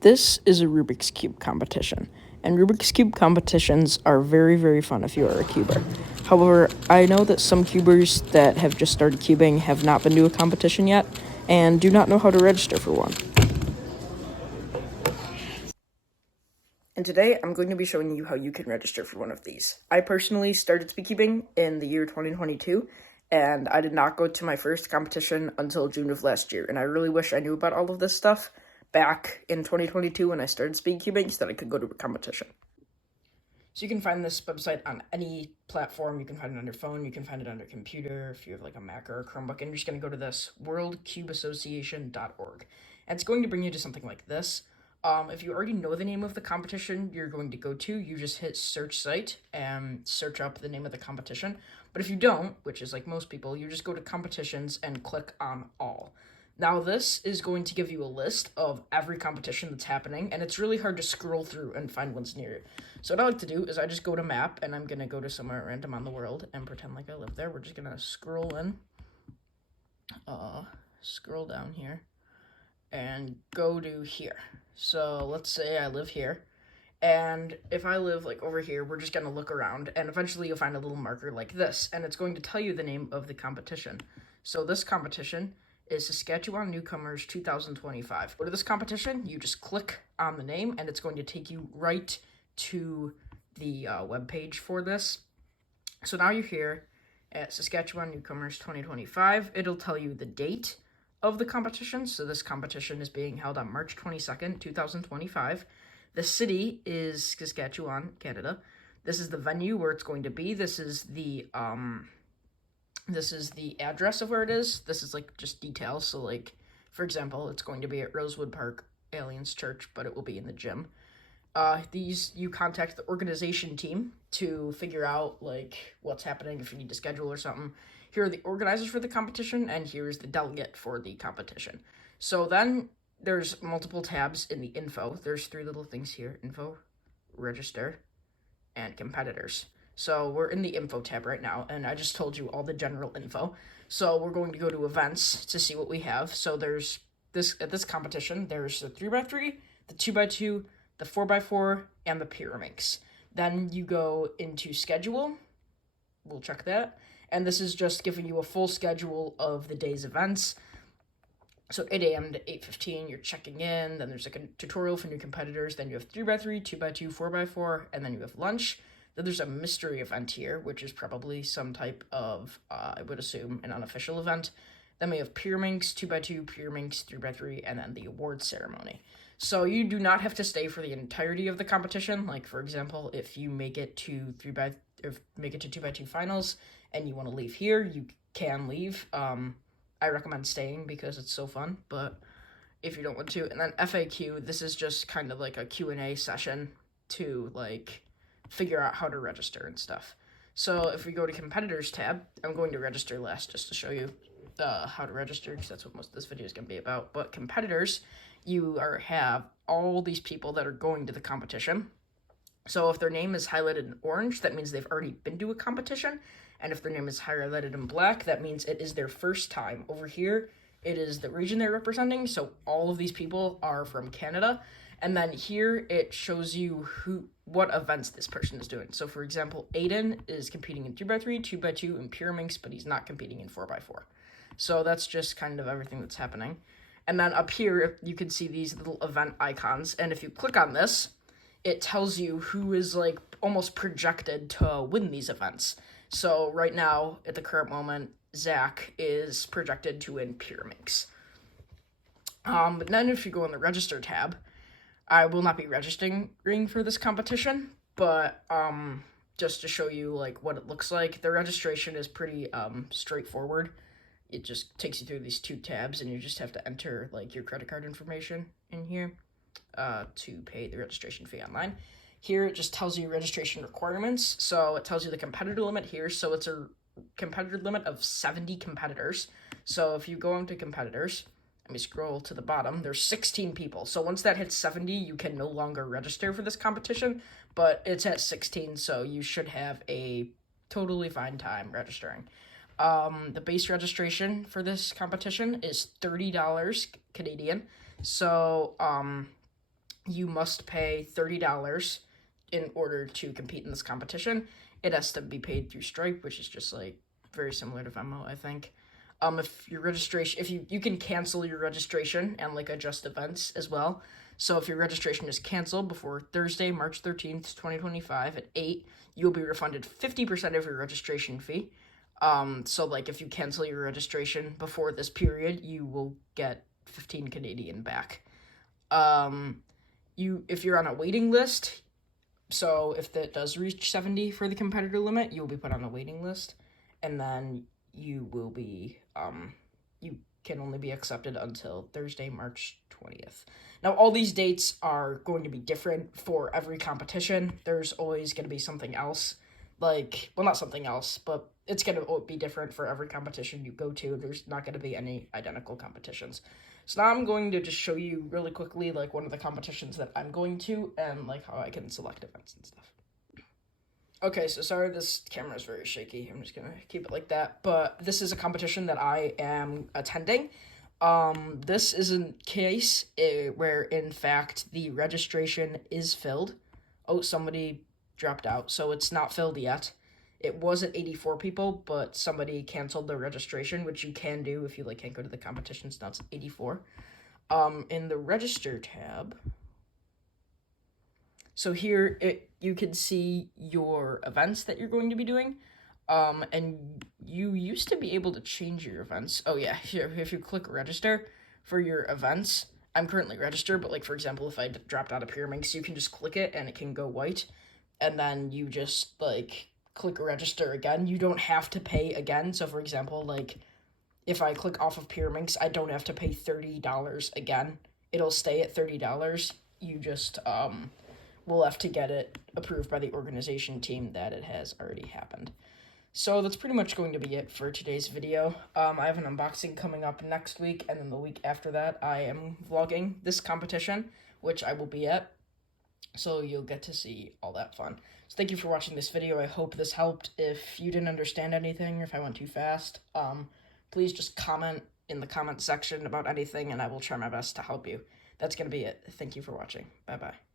This is a Rubik's Cube competition, and Rubik's Cube competitions are very, very fun if you are a cuber. However, I know that some cubers that have just started cubing have not been to a competition yet, and do not know how to register for one. And today, I'm going to be showing you how you can register for one of these. I personally started speedcubing in the year 2022, and I did not go to my first competition until June of last year, and I really wish I knew about all of this stuff back in 2022 when I started speedcubing so that I could go to a competition. So you can find this website on any platform. You can find it on your phone, you can find it on your computer, if you have like a Mac or a Chromebook, and you're just going to go to this worldcubeassociation.org. And it's going to bring you to something like this. If you already know the name of the competition you're going to go to, you just hit search site and search up the name of the competition. But if you don't, which is like most people, you just go to competitions and click on all. Now this is going to give you a list of every competition that's happening, and it's really hard to scroll through and find ones near you. So what I like to do is I just go to map, and I'm going to go to somewhere random on the world and pretend like I live there. We're just going to scroll in, scroll down here, and go to here. So let's say I live here, and if I live like over here, we're just going to look around, and eventually you'll find a little marker like this, and it's going to tell you the name of the competition. So this competition is Saskatchewan Newcomers 2025. Go to this competition, you just click on the name, and it's going to take you right to the webpage for this. So now you're here at Saskatchewan Newcomers 2025. It'll tell you the date of the competition. So this competition is being held on March 22nd, 2025. The city is Saskatchewan, Canada. This is the venue where it's going to be. This is the address of where it is. This is like just details. So like, for example, it's going to be at Rosewood Park Aliens Church, but it will be in the gym. You contact the organization team to figure out like what's happening if you need to schedule or something. Here are the organizers for the competition, and here is the delegate for the competition. So then there's multiple tabs in the info. There's three little things here: info, register, and competitors. So we're in the info tab right now, and I just told you all the general info. So we're going to go to events to see what we have. So there's at this competition, there's the 3x3, the 2x2, the 4x4, and the Pyraminx. Then you go into schedule. We'll check that. And this is just giving you a full schedule of the day's events. So 8 a.m. to 8:15, you're checking in. Then there's like a tutorial for new competitors. Then you have 3x3, 2x2, 4x4, and then you have lunch. Then there's a mystery event here, which is probably some type of, I would assume, an unofficial event. Then we have Pyraminx, 2x2, Pyraminx, 3x3, and then the awards ceremony. So you do not have to stay for the entirety of the competition. Like, for example, if you make it to 2x2 finals and you want to leave here, you can leave. I recommend staying because it's so fun, but if you don't want to. And then FAQ, this is just kind of like a Q&A session to like figure out how to register and stuff. So if we go to competitors tab, I'm going to register last just to show you how to register, because that's what most of this video is going to be about. But competitors, you have all these people that are going to the competition. So if their name is highlighted in orange, that means they've already been to a competition. And if their name is highlighted in black, that means it is their first time. Over here, it is the region they're representing. So all of these people are from Canada. And then here it shows you what events this person is doing. So for example, Aiden is competing in 3x3, 2x2, and Pyraminx, but he's not competing in 4x4. So that's just kind of everything that's happening. And then up here, you can see these little event icons. And if you click on this, it tells you who is like almost projected to win these events. So right now, at the current moment, Zach is projected to win Pyraminx. But then if you go in the register tab, I will not be registering for this competition, but just to show you like what it looks like, the registration is pretty straightforward. It just takes you through these two tabs, and you just have to enter like your credit card information in here to pay the registration fee online. Here it just tells you registration requirements. So it tells you the competitor limit here. So it's a competitor limit of 70 competitors. So if you go into competitors, let me scroll to the bottom, there's 16 people. So once that hits 70, you can no longer register for this competition, but it's at 16, so you should have a totally fine time registering. The base registration for this competition is $30 Canadian. So you must pay $30 in order to compete in this competition. It has to be paid through Stripe, which is just like very similar to Venmo, I think. If your registration, if you can cancel your registration and like adjust events as well. So if your registration is canceled before Thursday, March 13th, 2025 at 8, you'll be refunded 50% of your registration fee. So like if you cancel your registration before this period, you will get 15 Canadian back. If you're on a waiting list, so if that does reach 70 for the competitor limit, you will be put on a waiting list, and then you will be you can only be accepted until Thursday, March 20th. Now, all these dates are going to be different for every competition. There's always going to be something else, like, well, not something else, but it's going to be different for every competition you go to. There's not going to be any identical competitions. So now I'm going to just show you really quickly, like, one of the competitions that I'm going to and, like, how I can select events and stuff. Okay, so sorry, this camera is very shaky. I'm just gonna keep it like that. But this is a competition that I am attending. This is a case where, in fact, the registration is filled. Oh, somebody dropped out, so it's not filled yet. It was at 84 people, but somebody canceled their registration, which you can do if you like can't go to the competitions. Now it's 84. In the register tab. So here you can see your events that you're going to be doing, and you used to be able to change your events. Oh yeah, here if you click register for your events, I'm currently registered, but like for example, if I dropped out of Pyraminx, you can just click it and it can go white, and then you just like click register again. You don't have to pay again. So for example, like if I click off of Pyraminx, I don't have to pay $30 again. It'll stay at $30. You just we'll have to get it approved by the organization team that it has already happened. So that's pretty much going to be it for today's video. I have an unboxing coming up next week, and then the week after that, I am vlogging this competition, which I will be at. So you'll get to see all that fun. So thank you for watching this video. I hope this helped. If you didn't understand anything, or if I went too fast, please just comment in the comment section about anything, and I will try my best to help you. That's going to be it. Thank you for watching. Bye-bye.